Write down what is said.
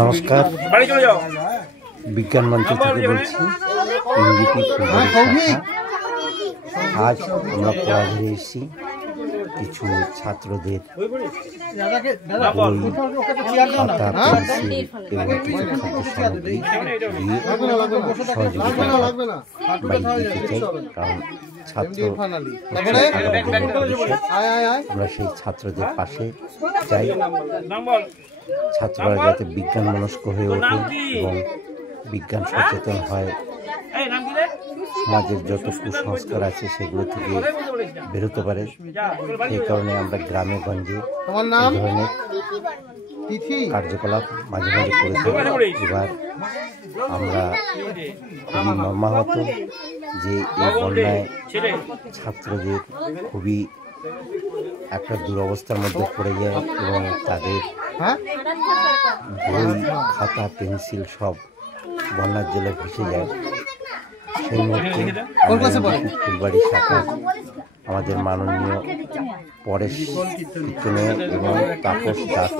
নমস্কার, বিজ্ঞান মঞ্চ থেকে বলছি। ইংরেজি আজ আমরা পড়াতে এসেছি কিছু ছাত্রদের খাতা, পেন্সিল এবং কিছু খাদ্য সামগ্রী দিয়ে সহযোগিতা বাড়িয়ে দিতে চাই। কারণ ছাত্র আমরা সেই ছাত্রদের পাশে চাই। ছাত্ররা যাতে বিজ্ঞান মনস্ক হয়ে ওঠে এবং বিজ্ঞান সচেতন হয়, সমাজের যত কুসংস্কার আছে সেগুলো থেকে বেরোতে পারে। সেই কারণে আমরা গ্রামে গঞ্জে এই ধরনের কার্যকলাপ মাঝে মাঝে করে থাকি। এবার আমরা খুবই মর্মাহত যে এই বন্যায় ছাত্রদের খুবই একটা দুরবস্থার মধ্যে পড়ে যায় এবং তাদের বই, খাতা, পেন্সিল সব বন্যার জলে ভেসে যায়। সেই মধ্যে ফুলবাড়ি শাখার আমাদের মাননীয় পরেশ কীর্তনীয় এবং তাপস দাস